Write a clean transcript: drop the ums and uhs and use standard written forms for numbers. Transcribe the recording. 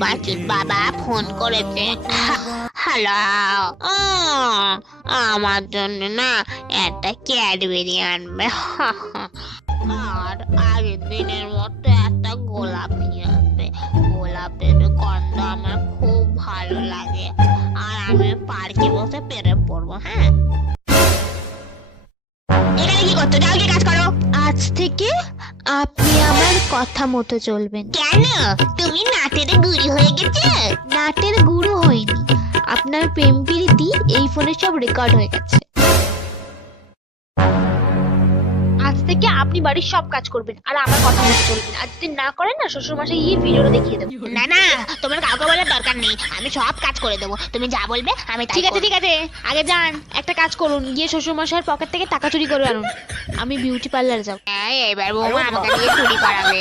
পাঁচুর বাবা ফোন করেছে। হ্যালো, আমার জন্য না একটা ক্যাডবেরি আনবে, আর আগের দিনের মতো একটা গোলাপ নিয়ে আসবে। গোলাপের গন্ধ আমার খুব ভালো লাগে, আর আমি পার্কে বসে পেরে পড়বো। হ্যাঁ, এখানে কি করছো? যাও গিয়ে কাজ করো। আজ থেকে আপনি আমার কথা মতো চলবেন। কেন? তুমি নাটের গুড়ি হয়ে গেছে? নাটের গুরু হয়নি, আপনার প্রেম প্রীতি এই ফোনে সব রেকর্ড হয়ে গেছে। আজ থেকে আপনি বাড়ির সব কাজ করবেন আর আমার কথা মতো চলবেন। আর যদি না করেন না, শ্বশুর মশাই গিয়ে ভিডিওটা দেখিয়ে দেবো। না না, তোমার কাউকে বলার দরকার নেই, আমি সব কাজ করে দেবো। তুমি যা বলবে আমি তাই ঠিক আছে করবো। ঠিক আছে, আগে যান একটা কাজ করুন, গিয়ে শ্বশুর মশাইয়ের পকেট থেকে টাকা চুরি করে আনুন। আমি বিউটি পার্লার যাব। এবার বৌমা আমাকে দিয়ে চুরি করাবে।